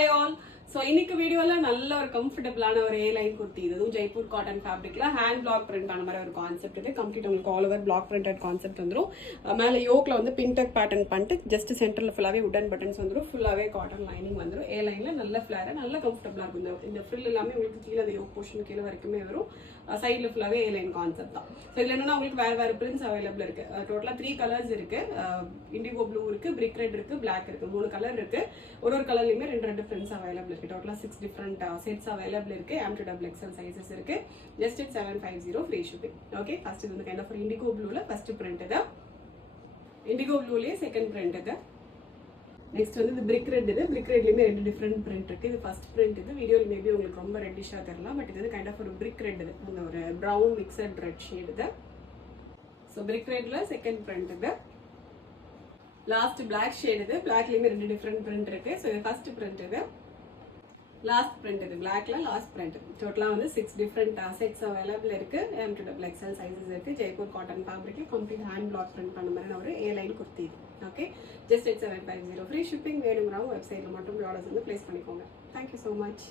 Hi all. So இன்னைக்கு வீடியோவில் நல்ல ஒரு கம்ஃபர்டபுளான ஒரு லைன் குர்த்தி இதுவும் ஜெய்ப்பூர் காட்டன் ஃபேப்ரிக்ல ஹேண்ட் பிளாக் பிரிண்ட் ஆன மாதிரி ஒரு கான்செப்ட் இது கம்ப்ளீட் உங்களுக்கு all over block printed concept வந்துடும். மேலே யோக்கில் வந்து பின்டெக் பேட்டர்ன் பண்ணிட்டு ஜஸ்ட் சென்டரில் ஃபுல்லாகவே உடன் பட்டன்ஸ் வந்துடும். ஃபுல்லாகவே காட்டன் லைனிங் வந்துடும். லைனில் நல்ல ஃபிளாராக நல்ல கம்ஃபர்டபுளாக இருக்கும். இந்த ஃப்ரில் எல்லாமே உங்களுக்கு கீழே அந்த யோக் போர்ஷன் கீழே வரைக்குமே வரும். சைடில் ஃபுல்லாகவே லைன் கான்செப்ட் தான். ஸோ இதில் என்னன்னா உங்களுக்கு வேறு பிரிண்ட்ஸ் அவைலபிள் இருக்கு. டோட்டலாக 3 கலர்ஸ் இருக்கு. இண்டிகோ ப்ளூ இருக்கு, பிரிக் ரெட் இருக்கு, பிளாக் இருக்கு. 3 கலர் இருக்கு. ஒரு கலர்லையுமே 2 பிரிண்ட்ஸ் அவைலபிள் இருக்கு. டோட்டலாக 6 different sets available இருக்கு. M to double XL sizes இருக்கு. Just at 750 free shipping. Okay, first இது வந்து kind of indigo blueல first print இது. Indigo blueலயே second print இது. Next வந்து இது brick red இது. Brick redலயுமே 2 different print இருக்கு. இது first print இது. வீடியோல மேபி உங்களுக்கு ரொம்ப ரெட்டிஷா தெரியலாம். பட் இது வந்து kind of ஒரு brick red இது. அந்த ஒரு brown mixed red shade இது. So brick redல second print இது. Last black shade இது. Blackலயுமே 2 different print இருக்கு. So இது first print இது. லாஸ்ட் பிரிண்ட் இது பிளாக்ல லாஸ்ட் பிரிண்ட். டோட்டலாக வந்து 6 டிஃப்ரெண்ட் செட்ஸ் அவைலபிள் இருக்கு. M to double XL sizes இருக்கு. Jaipur cotton fabric complete hand block print பண்ண மாதிரி ஒரு லைன் குர்த்தி இது. Okay, just 750 free shipping. வேணுங்கிறவங்க வெப்சைட்ல மட்டும் ஆர்டர்ஸ் வந்து பிளேஸ் பண்ணிக்கோங்க. Thank you so much.